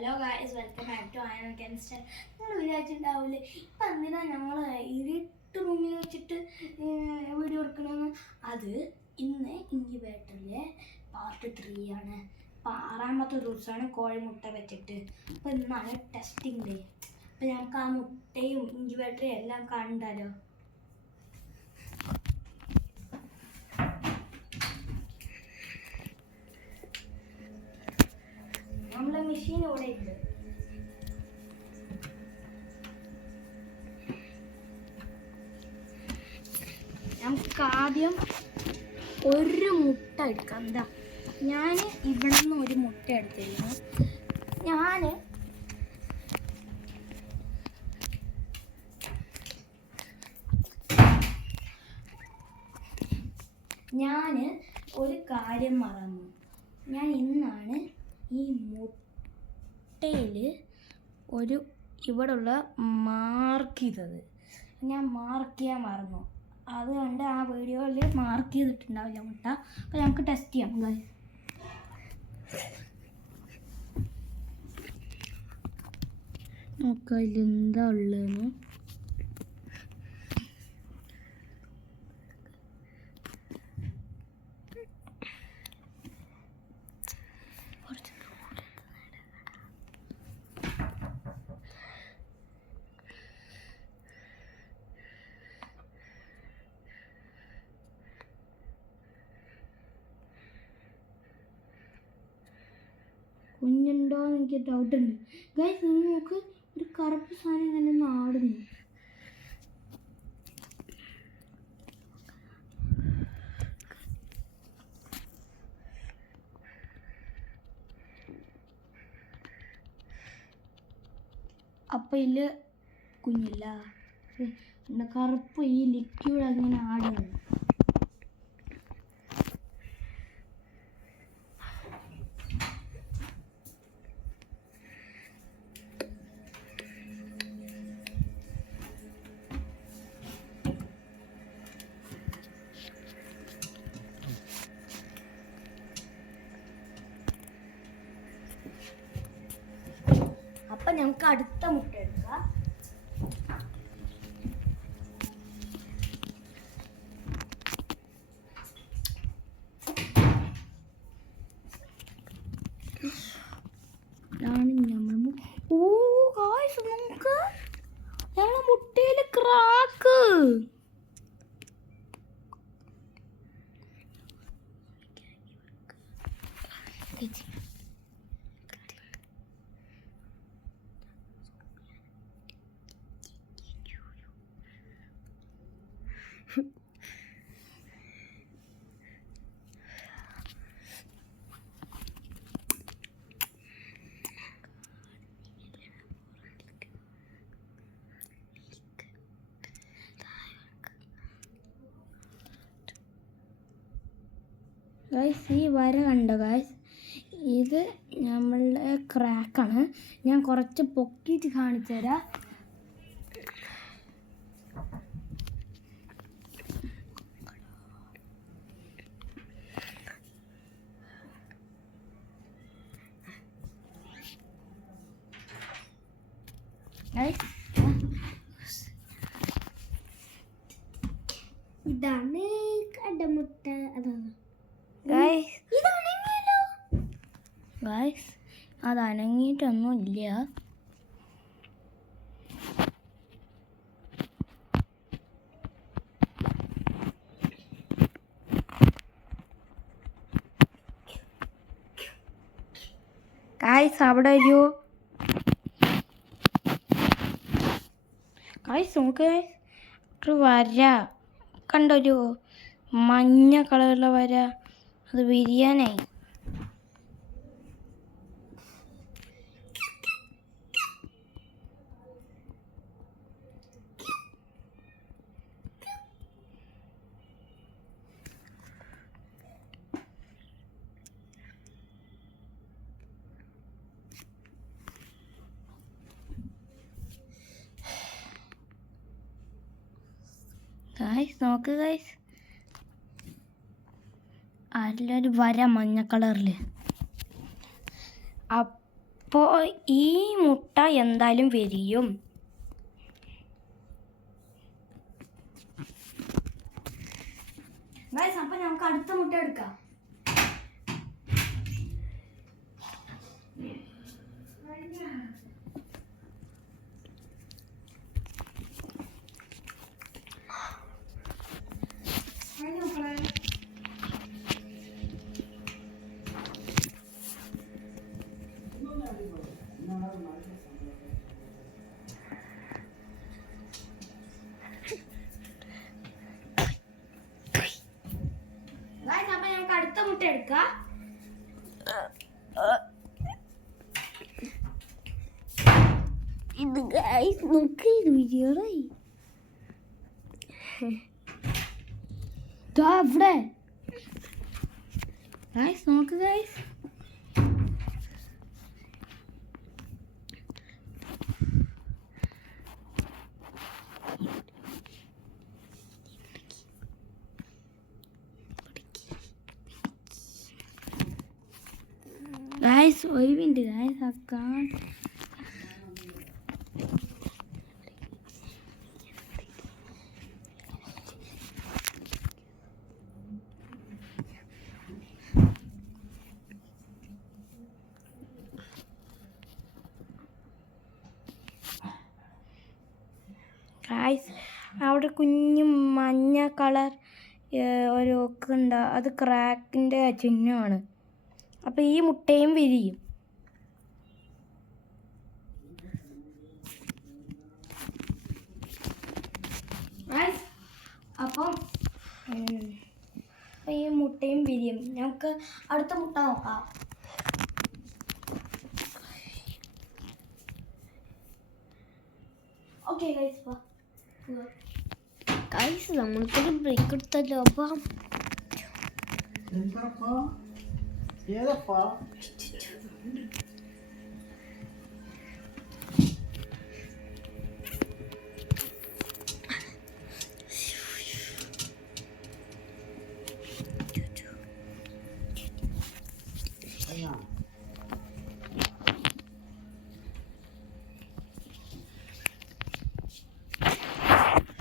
Hello guys, welcome back to iron chemister. നിങ്ങൾ വിചാരിച്ചിട്ടുണ്ടാവില്ലേ ഇപ്പം എന്തിനാ ഞങ്ങൾ ഇരുട്ട് റൂമിൽ വെച്ചിട്ട് വീഡിയോ എടുക്കണമെന്ന്? അത് ഇന്ന് ഇൻക്യുബേറ്ററിലെ പാർട്ട് 3 ആണ്. അപ്പം 6ാമത്തെ ദിവസമാണ് കോഴിമുട്ട വെച്ചിട്ട്. അപ്പം ഇന്നാണ് ടെസ്റ്റിംഗ് ഡേ. അപ്പം ഞങ്ങൾക്ക് ആ മുട്ടയും ഇൻക്യുബേറ്ററും എല്ലാം കണ്ടാലോ. നമ്മളെ മെഷീൻ ഇവിടെ ഉണ്ട്. നമുക്ക് ആദ്യം ഒരു മുട്ട എടുക്കാം. എന്താ, ഞാൻ ഇവിടെ നിന്ന് ഒരു മുട്ട എടുത്തിരുന്നു. ഞാൻ ഒരു കാര്യം മറന്നു. ഞാൻ ഇന്നാണ് ഈ മുട്ടയിൽ ഒരു ഇവിടെയുള്ള മാർക്ക് ചെയ്തത്. ഞാൻ മാർക്ക് ചെയ്യാൻ മറന്നു. അതുകൊണ്ട് ആ വീഡിയോയിൽ മാർക്ക് ചെയ്തിട്ടുണ്ടാവില്ല മുട്ട. അപ്പോൾ നമുക്ക് ടെസ്റ്റ് ചെയ്യാം. നോക്കാം അതിലെന്താ ഉള്ളതെന്ന്. കുഞ്ഞുണ്ടോ എന്ന് എനിക്ക് ഡൗട്ടുണ്ട്. ഗൈസ്, നോക്ക്, ഒരു കറുപ്പ് സാധനം ഇങ്ങനെ നാടുന്നു. അപ്പം ഇതിൽ കുഞ്ഞില്ല, പിന്നെ കറുപ്പ് ഈ ലിക്വിഡ് അങ്ങനെ ആടുന്നു. അപ്പം നമുക്ക് അടുത്ത മുട്ട എടുക്കാം. ഓ ഗായ്സ്, നമുക്ക് ഞങ്ങളെ മുട്ടയിൽ ക്രാക്ക്. ഗൈസ്, ഈ വര കണ്ടോ ഗൈസ്? ഇത് നമ്മളുടെ ക്രാക്കാണ്. ഞാൻ കുറച്ച് പൊക്കിയിട്ട് കാണിച്ചു തരാം. ഇതാണ് കടമുട്ട. ഗൈസ്, അത് അനങ്ങിയിട്ടൊന്നും ഇല്ല. ഗൈസ്, അവിടെ ഒരു ഗൈസ് നോക്ക്, ഒരു വര കണ്ടൊരു മഞ്ഞ കളറുള്ള വര, അത് വിരിയാനായി. ഗൈസ് നോക്ക് ഗൈസ്, അതിലൊരു വര മഞ്ഞ കളറിൽ. അപ്പോൾ ഈ മുട്ട എന്തായാലും വിരിയും. അപ്പോൾ നമുക്ക് അടുത്ത മുട്ട എടുക്കാം. അപ്പൊ നമുക്ക് അടുത്ത മുട്ട എടുക്കാം. ഇത് ഗൈസ് നോക്ക്, ഇത് വീഡിയോയി ഇവിടെ ഗൈസ് നോക്ക് ഗൈസ്. ഗൈസ് ഒരു മിനിറ്റ് ഗൈസ് ആക്കാൻ. ഗൈസ് അവിടെ കുഞ്ഞു മഞ്ഞ കളർ ഒരു ഒക്കെ ഉണ്ട്, അത് ക്രാക്കിൻ്റെ ചിഹ്നമാണ്. അപ്പോൾ ഈ മുട്ടയും വിരിയും. അപ്പം ഈ മുട്ടയും വിരിയും. നമുക്ക് അടുത്ത മുട്ട നോക്കാം. ഓക്കെ ഗൈസ് നമ്മൾക്കൊരു ബ്രേക്ക് എടുത്തല്ലോ. അപ്പം ഏതപ്പാ